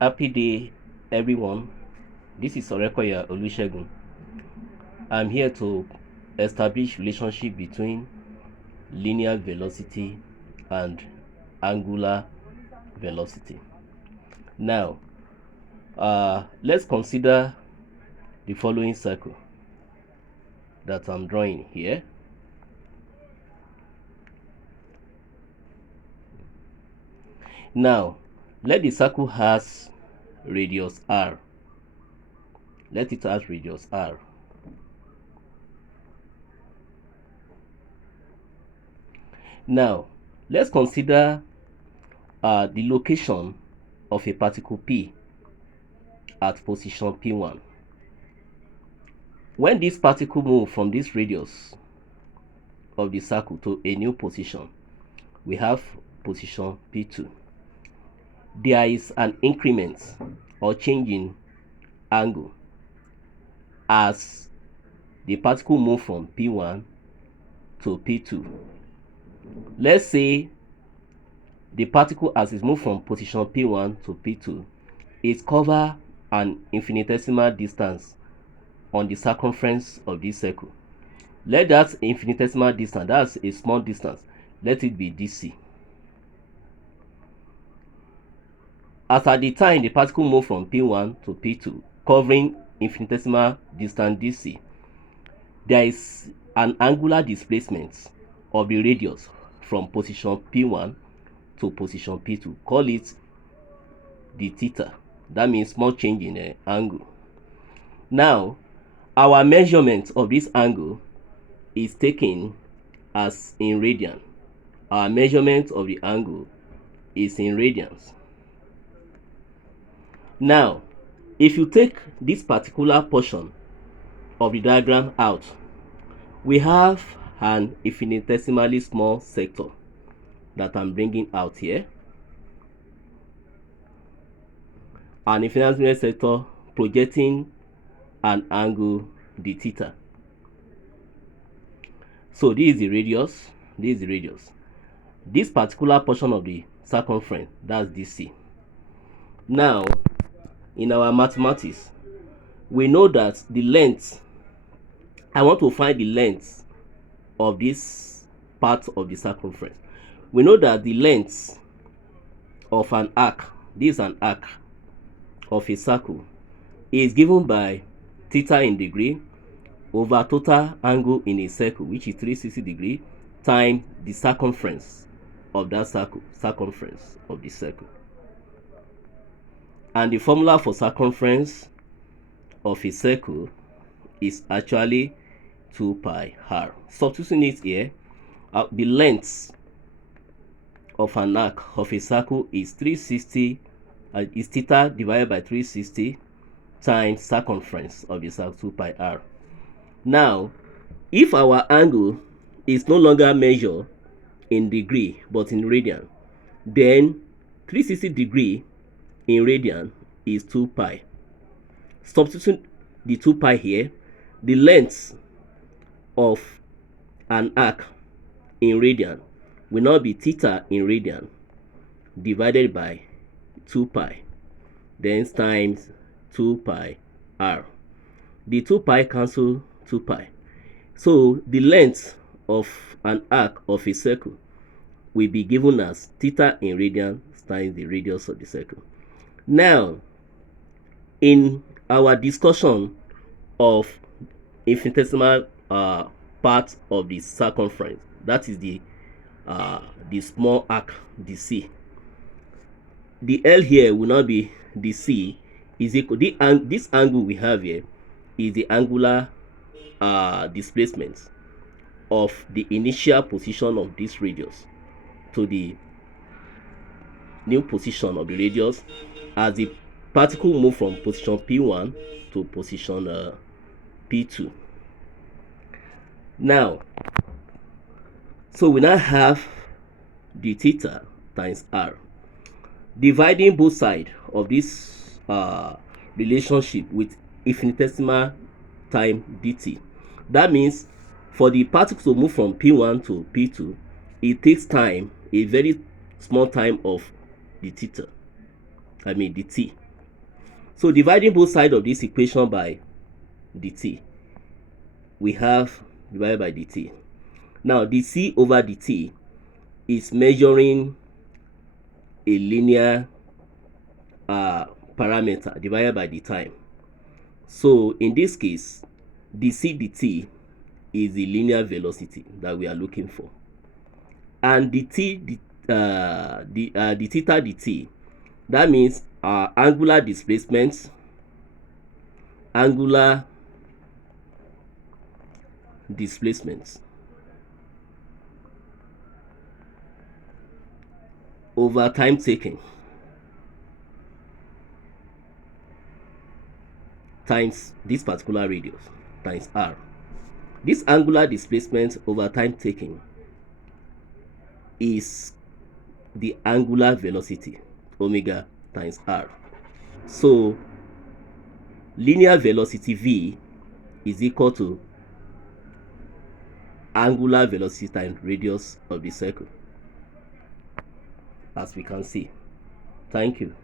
Happy day, everyone. This is Orekoya Olusegun. I'm here to establish relationship between linear velocity and angular velocity. Now, let's consider the following circle that I'm drawing here. Now, let the circle has radius r. Let it have radius r. Now, let's consider the location of a particle P at position P1. When this particle moves from this radius of the circle to a new position, we have position P2. There is an increment or change in angle as the particle moves from P1 to P2. Let's say the particle as it moves from position P1 to P2 is cover an infinitesimal distance on the circumference of this circle. Let that infinitesimal distance, that's a small distance, let it be dc. As at the time the particle moves from P1 to P2, covering infinitesimal distance dc, there is an angular displacement of the radius from position P1 to position P2. Call it the theta. That means small change in angle. Now, our measurement of this angle is taken as in radian. Our measurement of the angle is in radians. Now, if you take this particular portion of the diagram out, we have an infinitesimally small sector that I'm bringing out here. An infinitesimal sector projecting an angle d theta. So this is the radius, this is the radius. This particular portion of the circumference, that's dc. Now, in our mathematics, we know that the length, I want to find the length of this part of the circumference. We know that the length of an arc, this is an arc of a circle, is given by theta in degree over total angle in a circle, which is 360 degree, times the circumference of that circle, circumference of the circle. And the formula for circumference of a circle is actually 2 pi r. Substituting it here, the length of an arc of a circle is 360, is theta divided by 360 times circumference of the circle, 2 pi r. Now, if our angle is no longer measured in degree but in radian, then 360 degree in radian is 2 pi. Substituting the 2 pi here, the length of an arc in radian will now be theta in radian divided by 2 pi, then times 2 pi r. The 2 pi cancel 2 pi. So the length of an arc of a circle will be given as theta in radian times the radius of the circle. Now, in our discussion of infinitesimal part of the circumference, that is the small arc dc, the L here will not be dc, is equal, this angle we have here is the angular displacement of the initial position of this radius to the new position of the radius as the particle move from position P1 to position P2. Now, so we now have the theta times r. Dividing both sides of this relationship with infinitesimal time dt. That means for the particle to move from P1 to P2, it takes time, a very small time of the theta, the t. So dividing both sides of this equation by dt, we have divided by dt. Now dc over dt is measuring a linear parameter divided by the time. So in this case, dc dt is the linear velocity that we are looking for, and the theta dt, that means our angular displacement, over time taken times this particular radius times r. This angular displacement over time taken is the angular velocity, omega times r. So linear velocity v is equal to angular velocity times radius of the circle, as we can see. Thank you.